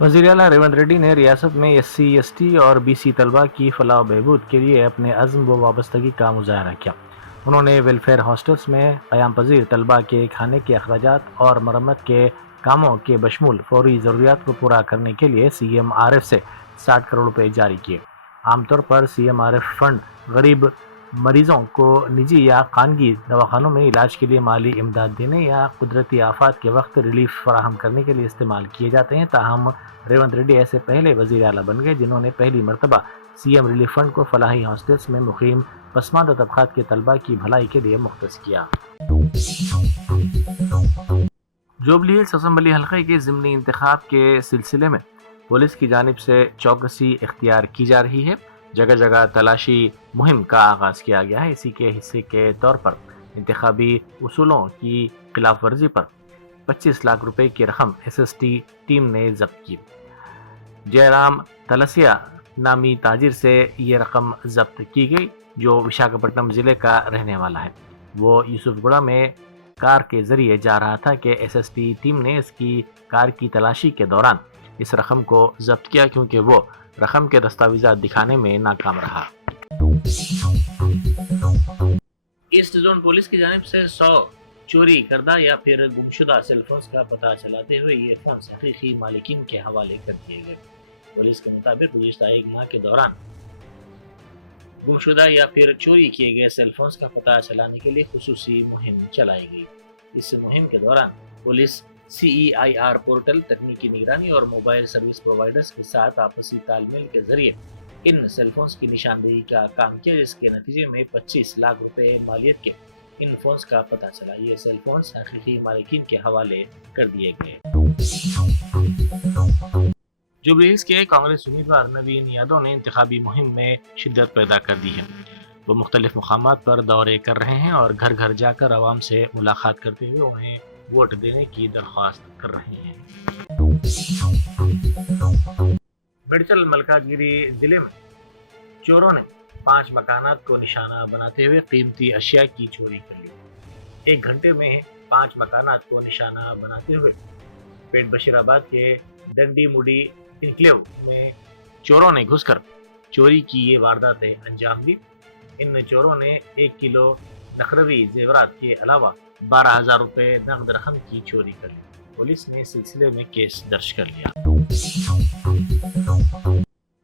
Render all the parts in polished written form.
وزیر اعلیٰ ریونت ریڈی نے ریاست میں SC ST اور BC طلبہ کی فلاح و بہبود کے لیے اپنے عزم و وابستگی کا مظاہرہ کیا۔ انہوں نے ویلفیئر ہاسٹلز میں قیام پذیر طلبہ کے کھانے کے اخراجات اور مرمت کے کاموں کے بشمول فوری ضروریات کو پورا کرنے کے لیے CMRF سے 60 کروڑ روپے جاری کیے۔ عام طور پر CMRF فنڈ غریب مریضوں کو نجی یا خانگی دواخانوں میں علاج کے لیے مالی امداد دینے یا قدرتی آفات کے وقت ریلیف فراہم کرنے کے لیے استعمال کیے جاتے ہیں، تاہم ریونت ریڈی ایسے پہلے وزیر اعلیٰ بن گئے جنہوں نے پہلی مرتبہ CM ریلیف فنڈ کو فلاحی ہاسٹلز میں مقیم پسماندہ طبقات کے طلبہ کی بھلائی کے لیے مختص کیا۔ جوبلی ہلز اسمبلی حلقے کے ضمنی انتخاب کے سلسلے میں پولیس کی جانب سے چوکسی اختیار کی جا رہی ہے۔ جگہ جگہ تلاشی مہم کا آغاز کیا گیا ہے۔ اسی کے حصے کے طور پر انتخابی اصولوں کی خلاف ورزی پر 25 لاکھ روپے کی رقم SST ٹیم نے ضبط کی۔ جے رام تلسیا نامی تاجر سے یہ رقم ضبط کی گئی جو وشاکھاپٹنم ضلع کا رہنے والا ہے۔ وہ یوسف گڑھ میں کار کے ذریعے جا رہا تھا کہ SST ٹیم نے اس کی کار کی تلاشی کے دوران اس رقم کو ضبط کیا کیونکہ وہ رقم کے دستاویزات دکھانے میں ناکام رہا۔ ایسٹ زون پولیس کی جانب سے 100 چوری کردہ یا پھر گمشدہ سیل فونز کا پتہ چلاتے ہوئے یہ فونز حقیقی مالکین کے حوالے کر دیے گئے۔ پولیس کے مطابق گزشتہ ایک ماہ کے دوران گمشدہ یا پھر چوری کیے گئے سیل فونز کا پتہ چلانے کے لیے خصوصی مہم چلائی گئی۔ اس مہم کے دوران پولیس CEIR پورٹل، تکنیکی نگرانی اور موبائل سروس پرووائیڈرز کے ساتھ آپسی تال میل کے ذریعے ان سیل فونز کی نشاندہی کا کام کیا، جس کے نتیجے میں 25 لاکھ روپے مالیت کے ان فونز کا پتہ چلا۔ یہ سیل فونز حقیقی مالکین کے حوالے کر دیے گئے۔ جوبلی ہلز کے کانگریس امیدوار نوین یادو نے انتخابی مہم میں شدت پیدا کر دی ہے۔ وہ مختلف مقامات پر دورے کر رہے ہیں اور گھر گھر جا کر عوام سے ملاقات کرتے ہوئے انہیں ووٹ دینے کی درخواست کر رہے ہیں۔ میڈچل ملکاجگیری ضلع میں چوروں نے 5 مکانات کو نشانہ بناتے ہوئے قیمتی اشیاء کی چوری کر لی۔ 1 گھنٹے میں 5 مکانات کو نشانہ بناتے ہوئے پیٹ بشیر آباد کے ڈنڈی موڈی انکلیو میں چوروں نے گھس کر چوری کی یہ وارداتیں انجام دی۔ ان چوروں نے 1 کلو نقروی زیورات کے علاوہ 12,000 روپے نقد رقم کی چوری کر لی۔ پولیس نے اس سلسلے میں کیس درج کر لیا۔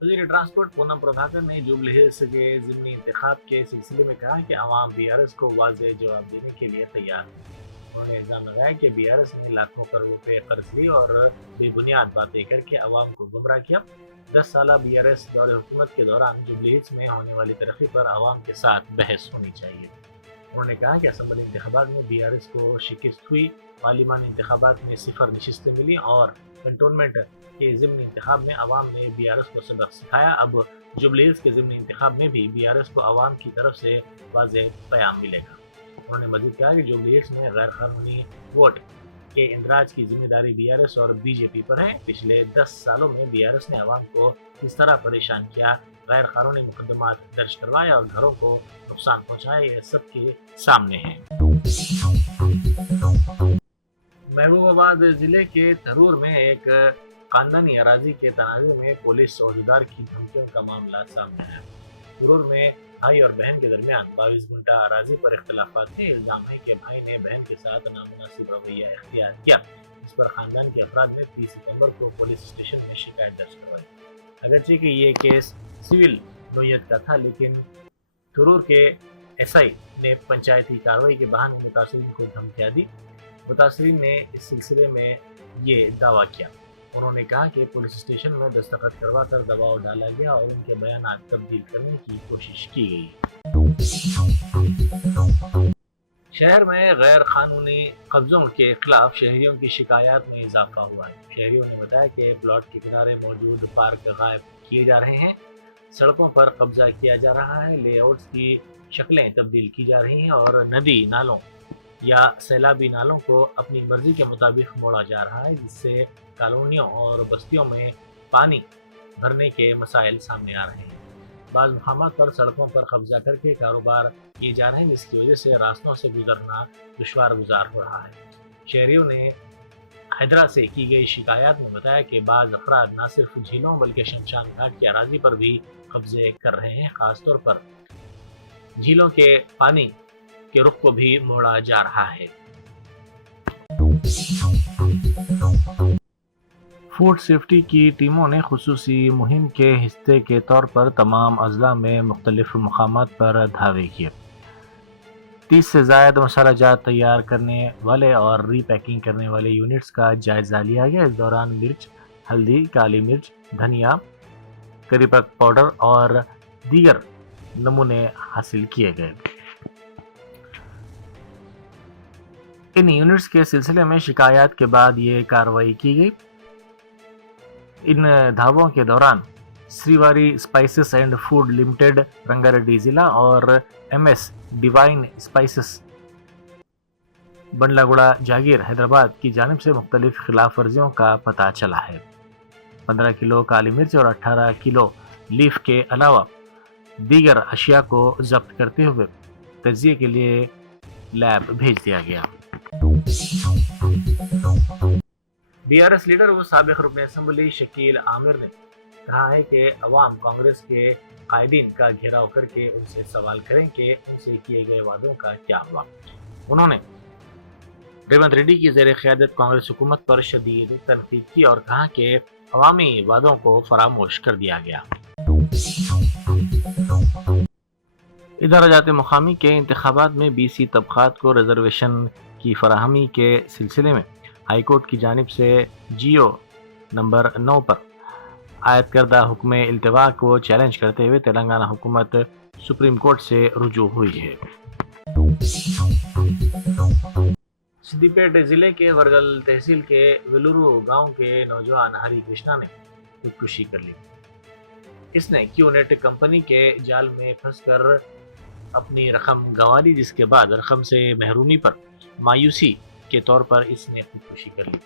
وزیر ٹرانسپورٹ پونم پربھاکر نے جوبلی ہلز کے ضمنی انتخاب کے سلسلے میں کہا کہ عوام BRS کو واضح جواب دینے کے لیے تیار ہیں۔ انہوں نے الزام لگایا کہ BRS نے لاکھوں کروڑ روپے قرض لی اور بے بنیاد باتیں کر کے عوام کو گمراہ کیا۔ 10 سالہ BRS دور حکومت کے دوران جوبلی ہلز میں ہونے والی ترقی پر عوام کے ساتھ بحث ہونی چاہیے۔ انہوں نے کہا کہ اسمبلی انتخابات میں BRS کو شکست ہوئی، پارلیمانی انتخابات میں 0 نشستیں ملی اور کنٹونمنٹ کے ضمنی انتخاب میں عوام نے BRS کو سبق سکھایا۔ اب جوبلی ہلز کے ضمنی انتخاب میں بھی BRS کو عوام کی طرف سے واضح پیام ملے گا۔ انہوں نے مزید کہا کہ جوبلی ہلز میں غیر قانونی ووٹ کے اندراج کی ذمہ داری BRS اور BJP پر ہے۔ پچھلے 10 سالوں میں BRS نے عوام کو کس طرح پریشان کیا، غیر قانونی مقدمات درج کروائے اور گھروں کو نقصان پہنچائے، یہ سب کے سامنے ہیں۔ محبوب آباد ضلع کے تھرور میں ایک خاندانی اراضی کے تنازع میں پولیس عہدیدار کی دھمکیوں کا معاملہ سامنے آیا۔ تھرور میں بھائی اور بہن کے درمیان 22 گھنٹہ اراضی پر اختلافات تھے۔ الزام ہے کہ بھائی نے بہن کے ساتھ نامناسب رویہ اختیار کیا۔ اس پر خاندان کے افراد نے 30 ستمبر کو پولیس اسٹیشن میں شکایت درج کروائی۔ اگرچہ کہ یہ کیس سول نوعیت کا تھا، لیکن تھرور کے SI نے پنچایتی کارروائی کے بہانے متاثرین کو دھمکیاں دی۔ متاثرین نے اس سلسلے میں یہ دعویٰ کیا۔ انہوں نے کہا کہ پولیس اسٹیشن میں دستخط کروا کر دباؤ ڈالا گیا اور ان کے بیانات تبدیل کرنے کی کوشش کی گئی۔ شہر میں غیر قانونی قبضوں کے خلاف شہریوں کی شکایات میں اضافہ ہوا ہے۔ شہریوں نے بتایا کہ پلاٹ کے کنارے موجود پارک غائب کیے جا رہے ہیں، سڑکوں پر قبضہ کیا جا رہا ہے، لے آؤٹس کی شکلیں تبدیل کی جا رہی ہیں اور ندی نالوں یا سیلابی نالوں کو اپنی مرضی کے مطابق موڑا جا رہا ہے، جس سے کالونیوں اور بستیوں میں پانی بھرنے کے مسائل سامنے آ رہے ہیں۔ بعض مقامات پر سڑکوں پر قبضہ کر کے کاروبار کیے جا رہے ہیں، جس کی وجہ سے راستوں سے گزرنا دشوار گزار ہو رہا ہے۔ شہریوں نے حیدرا سے کی گئی شکایات میں بتایا کہ بعض افراد نہ صرف جھیلوں بلکہ شمشان گھاٹ کی اراضی پر بھی قبضے کر رہے ہیں، خاص طور پر جھیلوں کے پانی کے رخ کو بھی موڑا جا رہا ہے۔ فوڈ سیفٹی کی ٹیموں نے خصوصی مہم کے حصے کے طور پر تمام اضلاع میں مختلف مقامات پر دھاوے کیے۔ 30 سے زائد مسالہ جات تیار کرنے والے اور ری پیکنگ کرنے والے یونٹس کا جائزہ لیا گیا۔ اس دوران مرچ، ہلدی، کالی مرچ، دھنیا، کری پاؤڈر اور دیگر نمونے حاصل کیے گئے۔ ان یونٹس کے سلسلے میں شکایات کے بعد یہ کارروائی کی گئی۔ ان دھاووں کے دوران Srivari spices and food limited, Ranga Reddy ضلع اور M S divine spices Bandlaguda Jagir Hyderabad کی جانب سے مختلف خلاف ورزیوں کا پتہ چلا ہے۔ 15 کلو کالی مرچ اور 18 کلو لیف کے علاوہ دیگر اشیاء کو ضبط کرتے ہوئے تجزیے کے لیے لیب بھیج دیا گیا۔ بی آر ایس لیڈر و سابق رکن اسمبلی شکیل عامر نے کہا ہے کہ عوام کانگریس کے قائدین کا گھیراؤ کر کے ان سے سوال کریں کہ ان سے کیے گئے وعدوں کا کیا ہوا۔ انہوں نے ریونت ریڈی کی زیر قیادت کانگریس حکومت پر شدید تنقید کی اور کہا کہ عوامی وعدوں کو فراموش کر دیا گیا۔ ادارہ جات مقامی کے انتخابات میں بی سی طبقات کو ریزرویشن کی فراہمی کے سلسلے میں ہائی کورٹ کی جانب سے جیو نمبر 9 پر عائد کردہ حکم التوا کو چیلنج کرتے ہوئے تلنگانہ حکومت سپریم کورٹ سے رجوع ہوئی ہے۔ سدی پیٹ ضلع کے ورگل تحصیل کے ویلورو گاؤں کے نوجوان ہری کرشنا نے خودکشی کر لی۔ اس نے کیو نیٹ کمپنی کے جال میں پھنس کر اپنی رقم گنوا لی، جس کے بعد رقم سے محرومی پر مایوسی کے طور پر اس نے خودکشی کر لی۔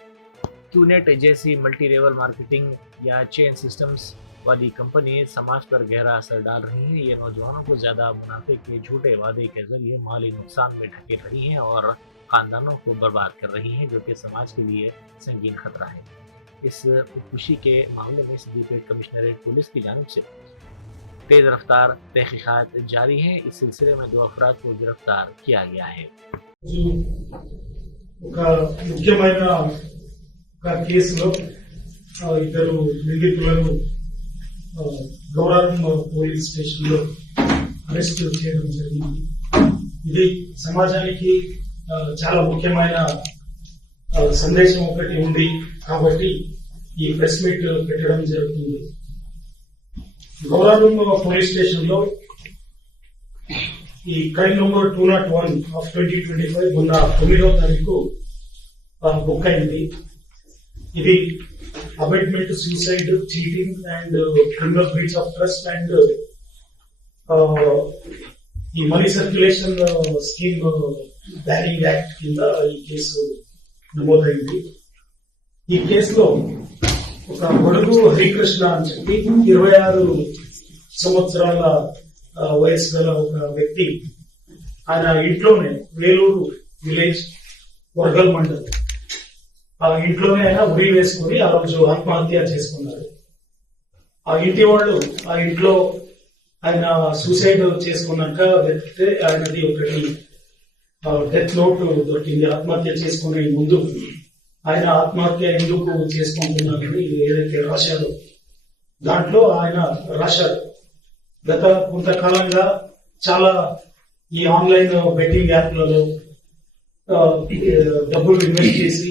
کیو نیٹ جیسی ملٹی لیول مارکیٹنگ یا چین سسٹمز والی کمپنی سماج پر گہرا اثر ڈال رہی ہیں۔ یہ نوجوانوں کو زیادہ منافع کے جھوٹے وعدے کے ذریعے مالی نقصان میں ڈھکیل رہی ہیں اور خاندانوں کو برباد کر رہی ہیں، جو کہ سماج کے لیے سنگین خطرہ ہے۔ اس خودکشی کے معاملے میں سدی پیٹ کمشنریٹ پولیس کی جانب سے تیز رفتار تحقیقات جاری ہیں۔ اس سلسلے میں 2 افراد کو گرفتار کیا گیا ہے۔ కేసులో ఇద్దరు నిందితులను గౌరవం పోలీస్ స్టేషన్లో అరెస్ట్ చేయడం జరిగింది। ఇది సమాజానికి చాలా ముఖ్యమైన సందేశం ఒకటి ఉంది కాబట్టి ఈ ప్రెస్ మీట్ పెట్టడం జరుగుతుంది। గౌరవం పోలీస్ స్టేషన్లో ఈ క్రైమ్ నంబర్ 201 ఆఫ్ 2025 మొన్న 9వ తారీఖు బుక్ అయింది। ఇది abetment, suicide, cheating and criminal breach of trust and ఈ money circulation scheme banning act కింద ఈ కేసు నమోదైంది। ఈ కేసులో ఒక బడుగు హరికృష్ణ అని చెప్పి 26 సంవత్సరాల వయసు గల ఒక వ్యక్తి ఆయన ఇంట్లోనే వేలూరు విలేజ్ వర్గల్ మండల్ ఆ ఇంట్లోనే ఆయన ఉరి వేసుకుని ఆ రోజు ఆత్మహత్య చేసుకున్నారు। ఆ ఇంటి వాళ్ళు ఆ ఇంట్లో ఆయన సూసైడ్ చేసుకున్నాక వెతికితే ఆయనది ఒకటి డెత్ నోట్ దొరికింది। ఆత్మహత్య చేసుకునే ముందు ఆయన ఆత్మహత్య ఎందుకు చేసుకుంటున్నారని ఏదైతే రాశారో దాంట్లో ఆయన రాశారు, గత కొంతకాలంగా చాలా ఈ ఆన్లైన్ బెట్టింగ్ యాప్లలో డబ్బులు ఇన్వెస్ట్ చేసి।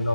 9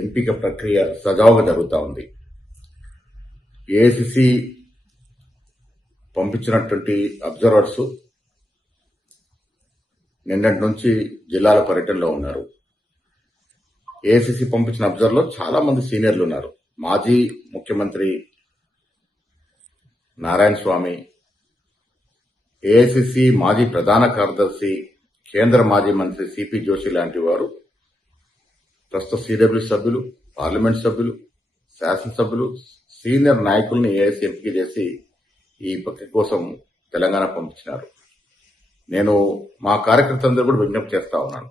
ఎంపిక ప్రక్రియ సజావుగా జరుగుతూ ఉంది. ఏఐసిసి పంపించినటువంటి అబ్జర్వర్స్ నిన్నటి నుంచి జిల్లాల పర్యటనలో ఉన్నారు. ఏఐసిసి పంపించిన అబ్జర్వర్లో చాలా మంది సీనియర్లు ఉన్నారు. మాజీ ముఖ్యమంత్రి నారాయణ స్వామి, ఏఐసిసి మాజీ ప్రధాన కార్యదర్శి, కేంద్ర మాజీ మంత్రి సిపి జోషి లాంటి వారు ప్రస్తుత సిడబ్ల్యూ సభ్యులు, పార్లమెంట్ సభ్యులు, శాసనసభ్యులు, సీనియర్ నాయకుల్ని ఏఐసి ఎంపిక చేసి ఈ ప్రక్రియ కోసం తెలంగాణ పంపించినారు. నేను మా కార్యకర్తలందరూ కూడా విజ్ఞప్తి చేస్తా ఉన్నాను.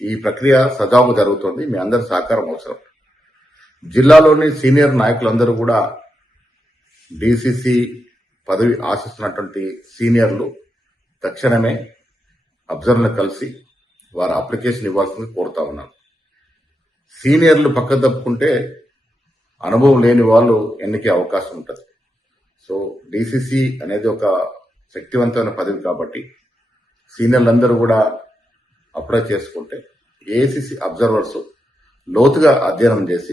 ఈ ప్రక్రియ సజావుగా జరుగుతోంది. మీ అందరి సహకారం అవసరం. జిల్లాలోని సీనియర్ నాయకులందరూ కూడా డీసీసీ పదవి ఆశిస్తున్నటువంటి సీనియర్లు తక్షణమే అబ్జర్వర్లను కలిసి వారి అప్లికేషన్ ఇవ్వాల్సింది కోరుతా ఉన్నాను. సీనియర్లు పక్క తప్పుకుంటే అనుభవం లేని వాళ్ళు ఎన్నికే అవకాశం ఉంటుంది. సో డీసీసీ అనేది ఒక శక్తివంతమైన పదవి కాబట్టి సీనియర్లందరూ కూడా అప్లై చేసుకుంటే ఏఐసిసి అబ్జర్వర్స్ లోతుగా అధ్యయనం చేసి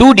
2D